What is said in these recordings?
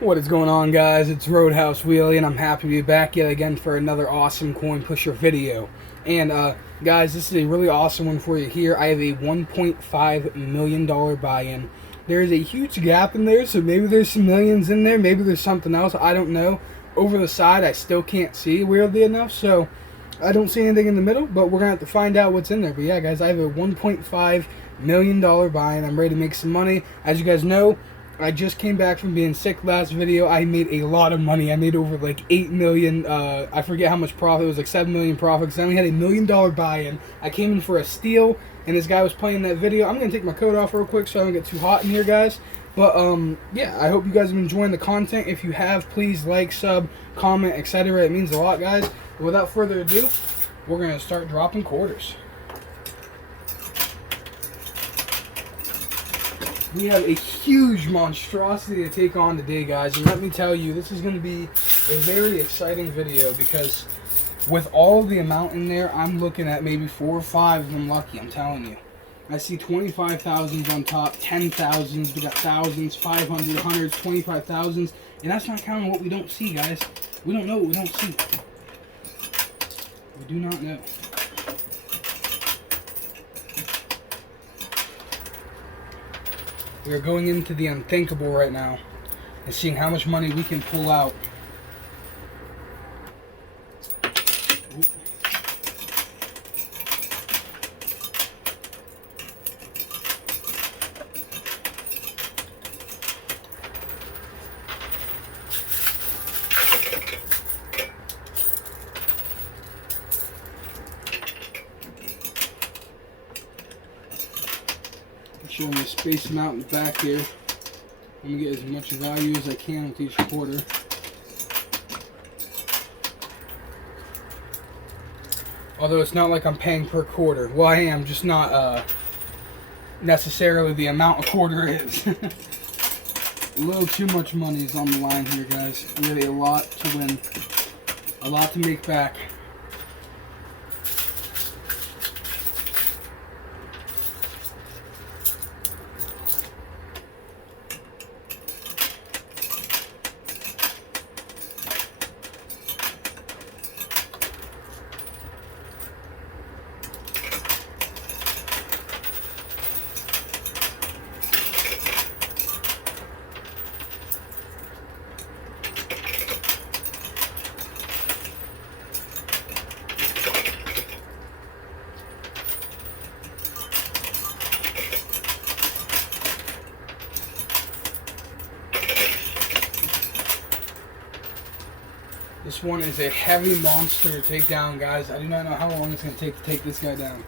What is going on, guys? It's Roadhouse Wheelie, and I'm happy to be back yet again for another awesome coin pusher video. And guys, this is a really awesome one for you here. I have a $1.5 million buy-in. There is a huge gap in there, so maybe there's some millions in there. Maybe there's something else. I don't know. Over the side, I still can't see, weirdly enough, so I don't see anything in the middle, but we're going to have to find out what's in there. But yeah, guys, I have a $1.5 million buy-in. I'm ready to make some money. As you guys know, I just came back from being sick last video. I made a lot of money. I made over like 8 million. I forget how much profit. It was like 7 million profit. I only had $1 million buy-in. I came in for a steal, and this guy was playing that video. I'm going to take my coat off real quick so I don't get too hot in here, guys. But, yeah, I hope you guys have been enjoying the content. If you have, please like, sub, comment, etc. It means a lot, guys. But without further ado, we're going to start dropping quarters. We have a huge monstrosity to take on today, guys, and let me tell you, this is going to be a very exciting video because with all the amount in there, I'm looking at maybe 4 or 5 if I'm lucky, I'm telling you. I see 25,000s on top, 10,000s, we got thousands, 500, hundreds, 25,000s, and that's not counting what we don't see, guys. We don't know what we don't see. We do not know. We are going into the unthinkable right now and seeing how much money we can pull out. I'm going to space them out in the back here. I'm going to get as much value as I can with each quarter. Although it's not like I'm paying per quarter. Well, I am, just not necessarily the amount a quarter is. A little too much money is on the line here, guys. Really a lot to win. A lot to make back. This one is a heavy monster to take down, guys. I do not know how long it's going to take this guy down.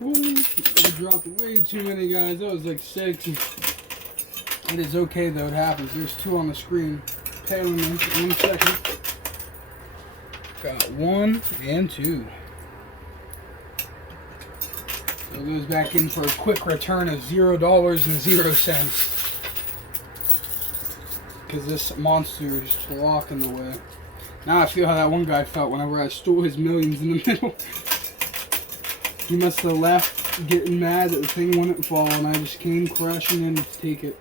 Ooh, I dropped way too many, guys. That was like 6. It is okay though, it happens. There's 2 on the screen. Tailing me in 1 second. Got 1 and 2. So it goes back in for a quick return of $0.00. because this monster is just blocking the way. Now I feel how that one guy felt whenever I stole his millions in the middle. He must have left getting mad that the thing wouldn't fall, and I just came crashing in to take it.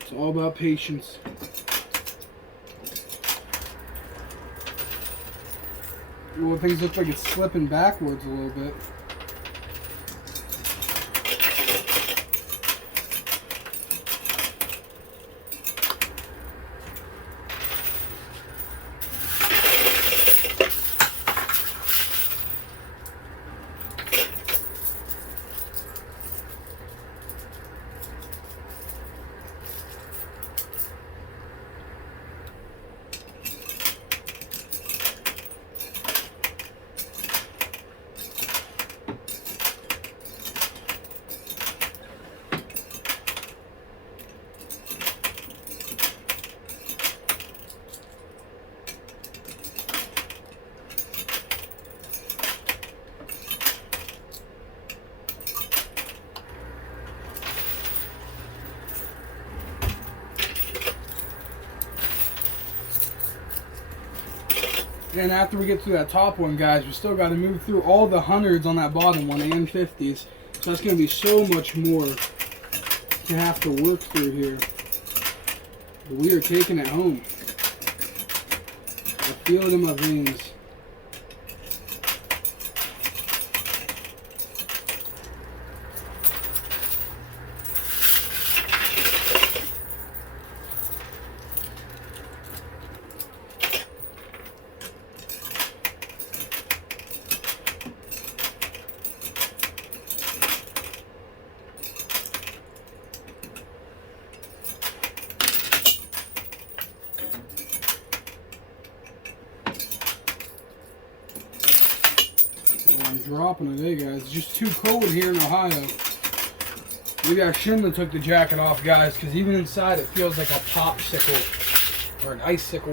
It's all about patience. Well, things look like it's slipping backwards a little bit. And after we get through that top one, guys, we still got to move through all the hundreds on that bottom one and 50s. So that's going to be so much more to have to work through here. But we are taking it home. I feel it in my veins. I'm dropping today, guys. It's just too cold here in Ohio. Maybe I shouldn't have took the jacket off, guys, because even inside it feels like a popsicle or an icicle.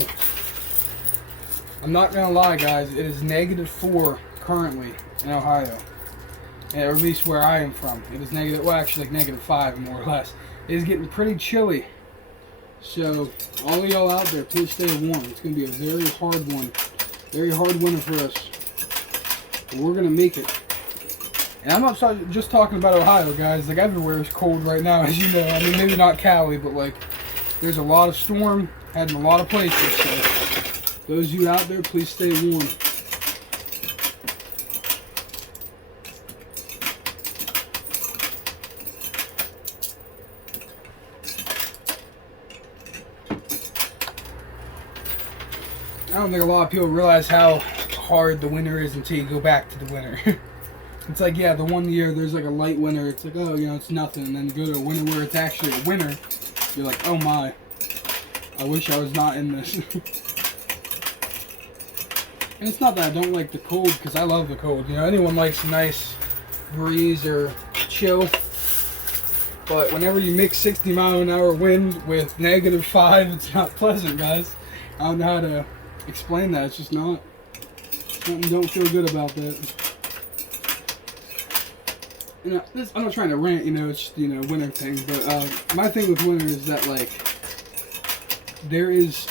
I'm not gonna lie, guys. It is -4 currently in Ohio, and at least where I am from. It is negative. Well, actually, like -5 more or less. It is getting pretty chilly. So all of y'all out there, please stay warm. It's gonna be a very hard one, very hard winter for us. We're gonna make it. And I'm not just talking about Ohio, guys. Like, everywhere is cold right now, as you know. I mean, maybe not Cali, but like, there's a lot of storm heading a lot of places. So those of you out there, please stay warm. I don't think a lot of people realize how hard the winter is until you go back to the winter. It's like, yeah, the one year there's like a light winter, it's like, oh, you know, it's nothing. And then you go to a winter where it's actually a winter, you're like, oh my, I wish I was not in this. And it's not that I don't like the cold, because I love the cold. You know, anyone likes a nice breeze or chill. But whenever you mix 60-mile-an-hour wind with -5, it's not pleasant, guys. I don't know how to explain that. It's just not. Something don't feel good about that. You know, I'm not trying to rant, you know, it's just, you know, winter thing. But my thing with winter is that, like, there is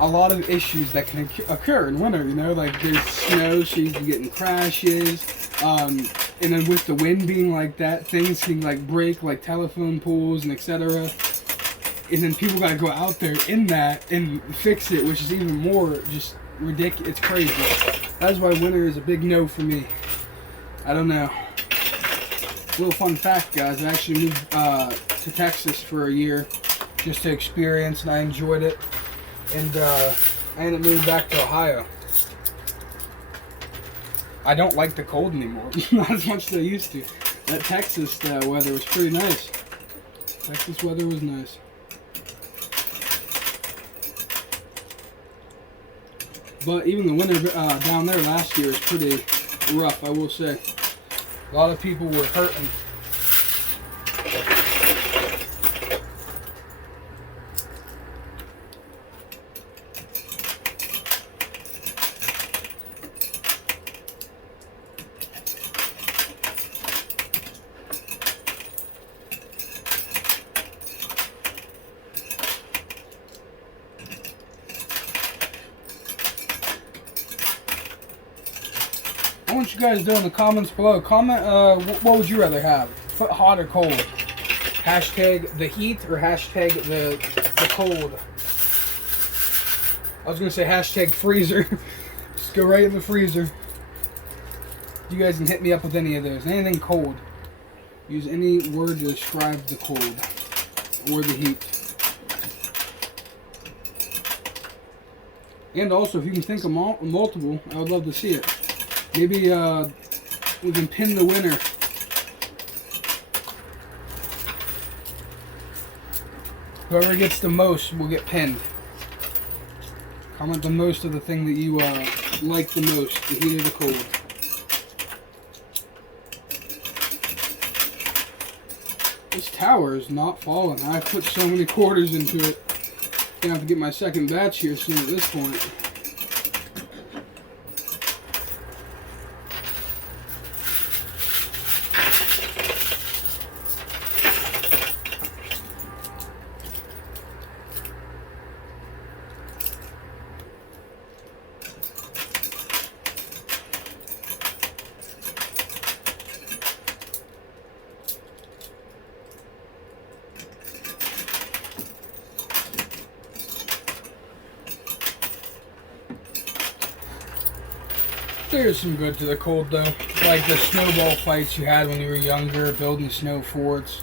a lot of issues that can occur in winter, you know? Like, there's snow, so you can get in crashes. And then with the wind being like that, things can, like, break, like telephone poles and etc. And then people gotta go out there in that and fix it, which is even more just ridiculous. It's crazy. That's why winter is a big no for me. I don't know. Little fun fact, guys. I actually moved to Texas for a year just to experience, and I enjoyed it. And I ended up moving back to Ohio. I don't like the cold anymore. Not as much as I used to. That Texas weather was pretty nice. Texas weather was nice. But even the winter down there last year was pretty rough, I will say. A lot of people were hurting. want you guys to do in the comments below. Comment, what would you rather have? Hot or cold? Hashtag the heat or hashtag the cold? I was going to say hashtag freezer. Just go right in the freezer. You guys can hit me up with any of those. Anything cold. Use any word to describe the cold or the heat. And also, if you can think of multiple, I would love to see it. Maybe we can pin the winner. Whoever gets the most will get pinned. Comment the most of the thing that you like the most, the heat or the cold. This tower is not falling. I put so many quarters into it. Gonna have to get my second batch here soon at this point. There's some good to the cold though, like the snowball fights you had when you were younger, building snow forts.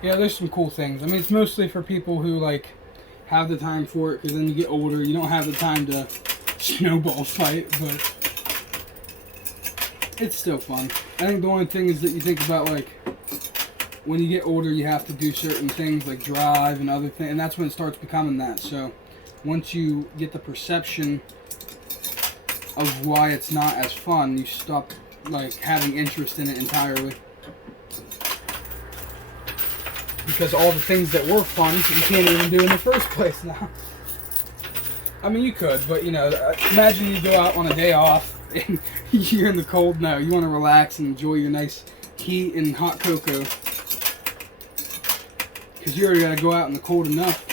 Yeah, there's some cool things. I mean, it's mostly for people who like have the time for it, because then you get older, you don't have the time to snowball fight, but it's still fun. I think the only thing is that you think about, like, when you get older, you have to do certain things like drive and other things, and that's when it starts becoming that. So once you get the perception of why it's not as fun, you stop like having interest in it entirely. Because all the things that were fun, you can't even do in the first place now. I mean, you could, but you know, imagine you go out on a day off and you're in the cold. No, you want to relax and enjoy your nice heat and hot cocoa. Because you already got to go out in the cold enough.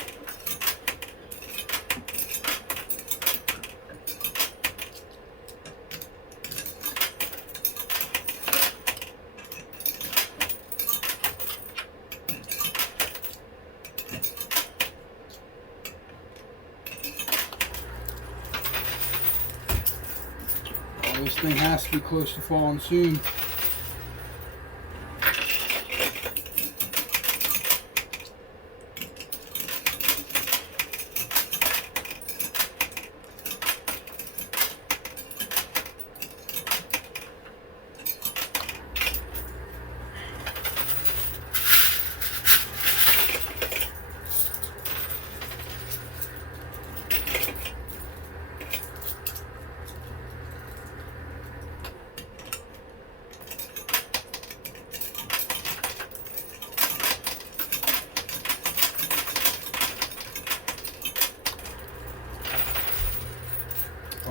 This thing has to be close to falling soon.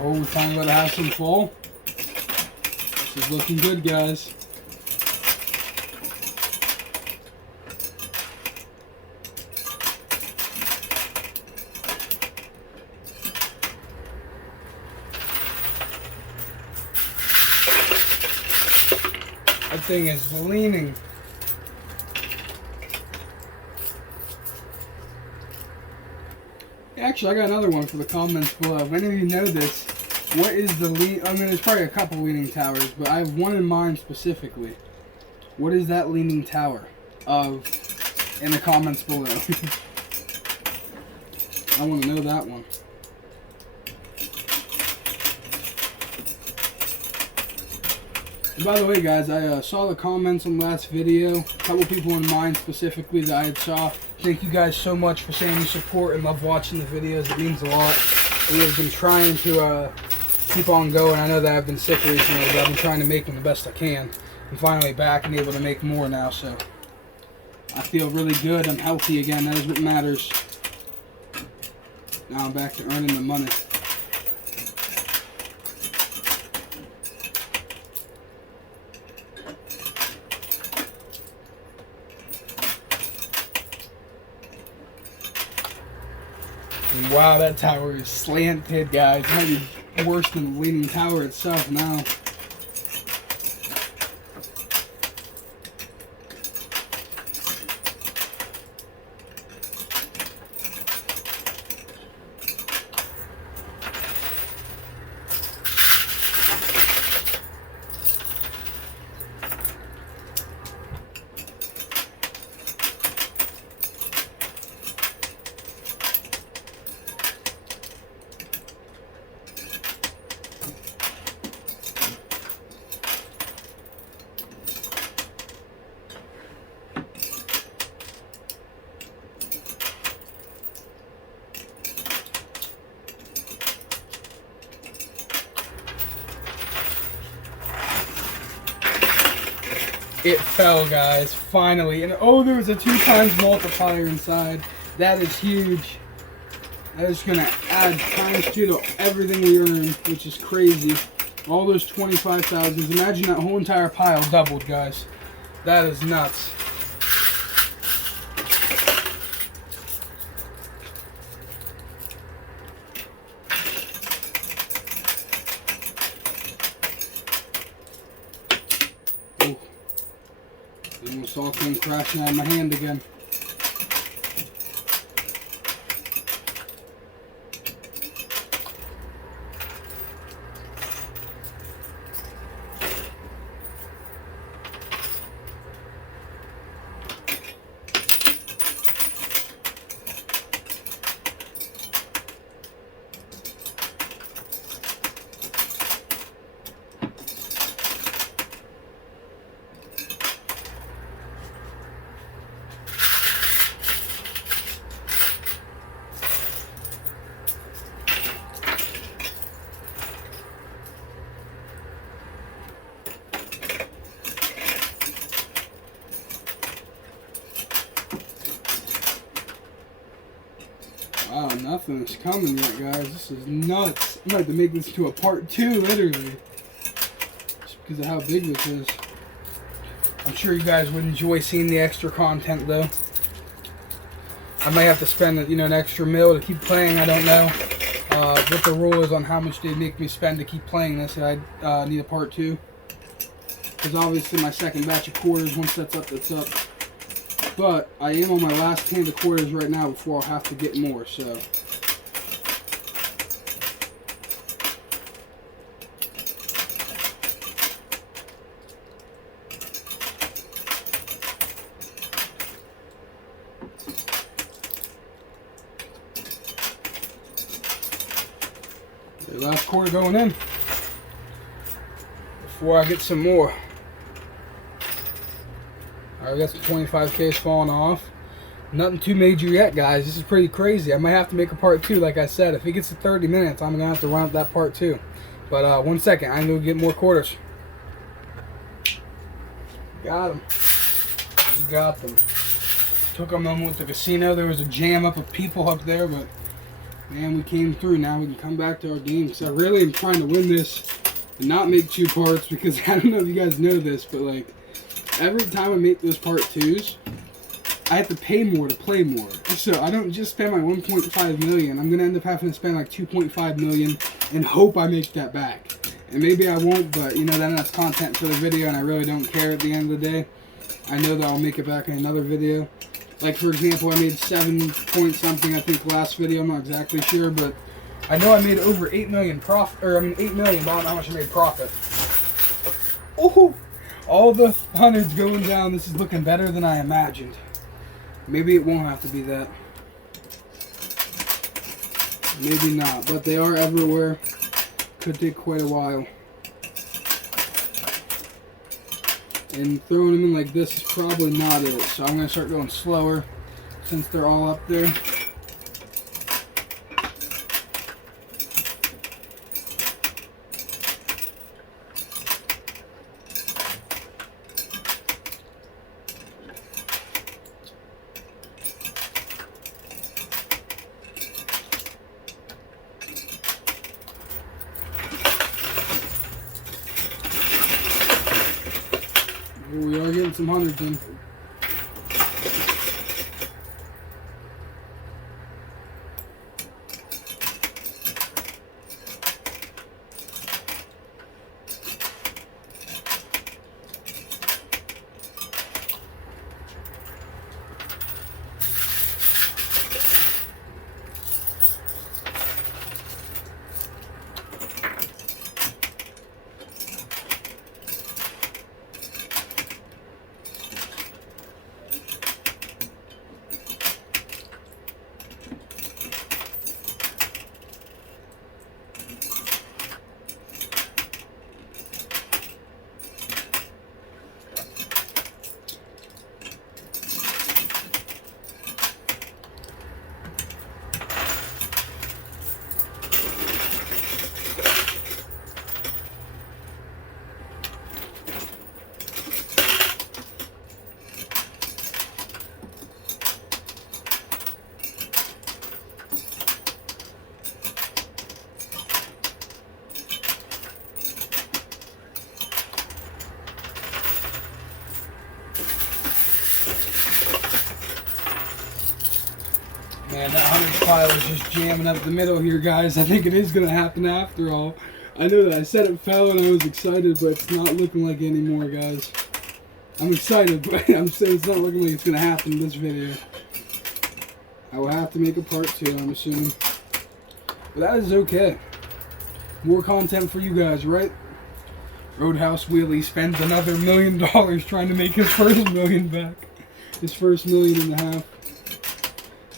Oh, we finally got to have some fall. This is looking good, guys. That thing is leaning. Actually, I got another one for the comments below. If any of you know this, what is the lean? I mean, there's probably a couple leaning towers, but I have one in mind specifically. What is that leaning tower of? In the comments below. I want to know that one. And by the way, guys, I saw the comments on the last video. A couple people in mind specifically that I had saw. Thank you guys so much for saying you support and love watching the videos. It means a lot. We have been trying to keep on going. I know that I've been sick recently, but I've been trying to make them the best I can. I'm finally back and able to make more now, so I feel really good. I'm healthy again. That is what matters. Now I'm back to earning the money. And wow, that tower is slanted, guys. It might be worse than the leaning tower itself now. It fell, guys, finally. And oh, there was a 2 times multiplier inside. That is huge. That is going to add ×2 to everything we earn, which is crazy. All those 25,000s. Imagine that whole entire pile doubled, guys. That is nuts. Ooh. It almost all came crashing out of my hand again. Wow, nothing's coming yet, guys. This is nuts. I'm going to have to make this to a part 2, literally. Just because of how big this is. I'm sure you guys would enjoy seeing the extra content, though. I might have to spend, you know, an extra mil to keep playing. I don't know what the rule is on how much they make me spend to keep playing this. I need a part 2. Because obviously my second batch of quarters, once that's up, that's up. But I am on my last hand of quarters right now before I'll have to get more, so. The last quarter going in before I get some more. Alright, we got some 25Ks falling off. Nothing too major yet, guys. This is pretty crazy. I might have to make a part 2, like I said. If it gets to 30 minutes, I'm going to have to run up that part 2. But 1 second, I'm going to get more quarters. Got them. We got them. Took a moment with the casino. There was a jam up of people up there, but man, we came through. Now we can come back to our game. Because I really am trying to win this and not make 2 parts, because I don't know if you guys know this, but like, every time I make those part 2s, I have to pay more to play more. So I don't just spend my 1.5 million. I'm going to end up having to spend like 2.5 million and hope I make that back. And maybe I won't, but you know, then that's content for the video and I really don't care at the end of the day. I know that I'll make it back in another video. Like for example, I made 7 point something, I think, last video. I'm not exactly sure, but I know I made over 8 million profit, or I mean 8 million, but I don't know how much I made profit. Oh! All the hundreds going down. This is looking better than I imagined. Maybe it won't have to be that. Maybe not. But they are everywhere. Could take quite a while. And throwing them in like this is probably not it. So I'm going to start going slower since they're all up there. We are getting some hundreds in. Man, that 100 pile is just jamming up the middle here, guys. I think it is going to happen after all. I know that I said it fell and I was excited, but it's not looking like it anymore, guys. I'm excited, but I'm saying it's not looking like it's going to happen in this video. I will have to make a part 2, I'm assuming. But that is okay. More content for you guys, right? Roadhouse Wheelie spends another $1 million trying to make his first $1 million back. His first $1.5 million.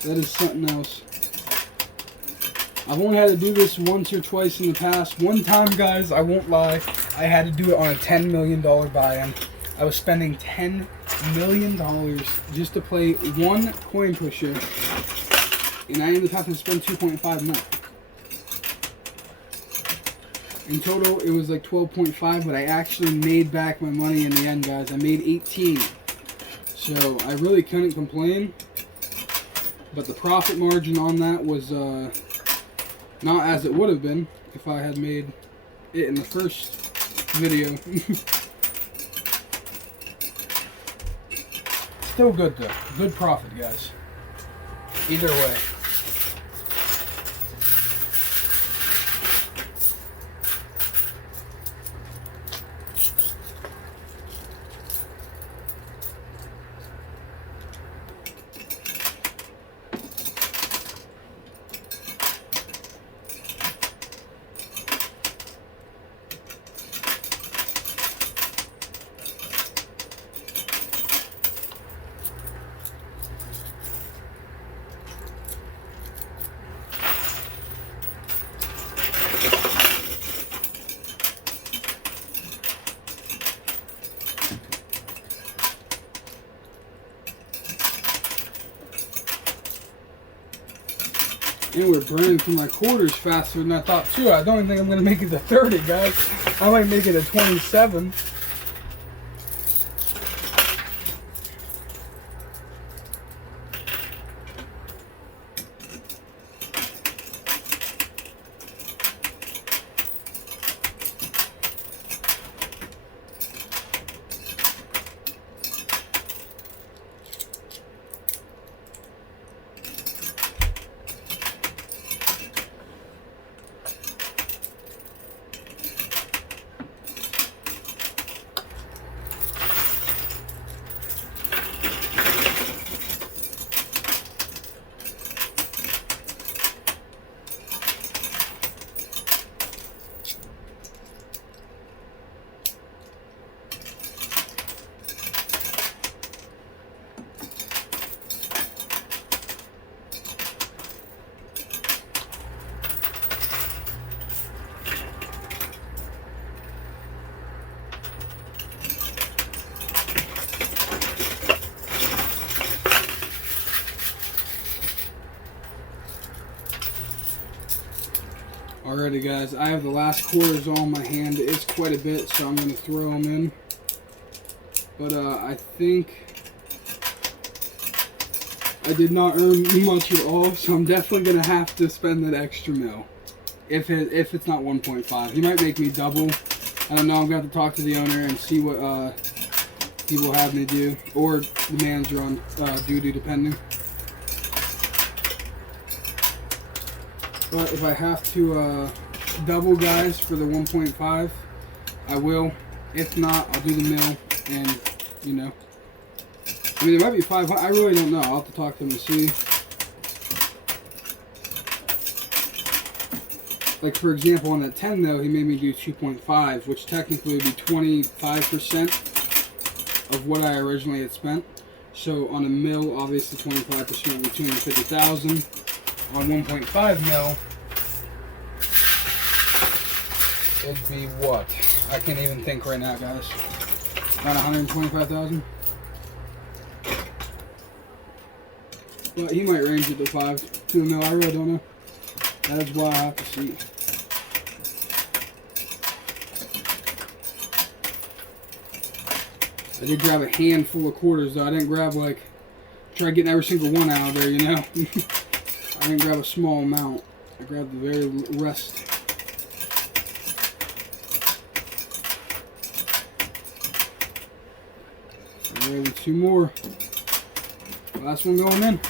That is something else. I've only had to do this once or twice in the past. One time, guys, I won't lie, I had to do it on a $10 million buy-in. I was spending $10 million just to play one coin pusher, and I ended up having to spend 2.5 mil. In total, it was like 12.5, but I actually made back my money in the end, guys. I made 18. So I really couldn't complain. But the profit margin on that was not as it would have been if I had made it in the first video. Still good though. Good profit, guys. Either way. And we're burning through my quarters faster than I thought too. I don't even think I'm going to make it to 30, guys. I might make it to 27. Alrighty guys, I have the last quarters all in my hand. It's quite a bit, so I'm going to throw them in. But I think I did not earn much at all, so I'm definitely going to have to spend that extra mil. If it's not 1.5. He might make me double. I don't know, I'm going to have to talk to the owner and see what he will have me do. Or the manager on duty, depending. But if I have to double, guys, for the 1.5, I will. If not, I'll do the mill, and, you know. I mean, there might be 500. I really don't know. I'll have to talk to him and see. Like, for example, on that 10, though, he made me do 2.5, which technically would be 25% of what I originally had spent. So, on a mill, obviously, 25% would be 250,000. On 1.5 mil, it'd be what? I can't even think right now, guys. About 125,000. But he might range it to 2 mil. I really don't know. That is why I have to see. I did grab a handful of quarters, though. I didn't grab, like, try getting every single one out of there, you know? I didn't grab a small amount. I grabbed the very rest. Alright, 2 more. Last one going in.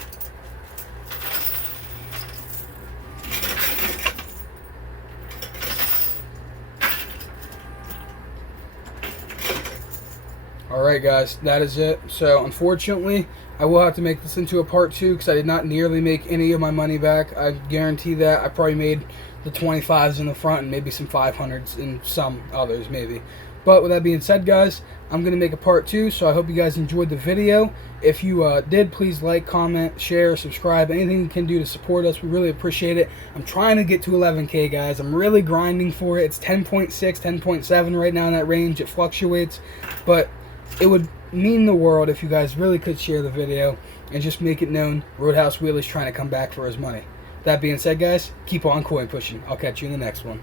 Alright guys, that is it. So unfortunately, I will have to make this into a part 2 because I did not nearly make any of my money back. I guarantee that. I probably made the 25s in the front and maybe some 500s and some others maybe. But with that being said, guys, I'm going to make a part 2, so I hope you guys enjoyed the video. If you did, please like, comment, share, subscribe, anything you can do to support us. We really appreciate it. I'm trying to get to 11K, guys. I'm really grinding for it. It's 10.6, 10.7 right now in that range. It fluctuates, but it would mean the world if you guys really could share the video and just make it known Roadhouse Wheelie's trying to come back for his money. That being said, guys, keep on coin pushing. I'll catch you in the next one.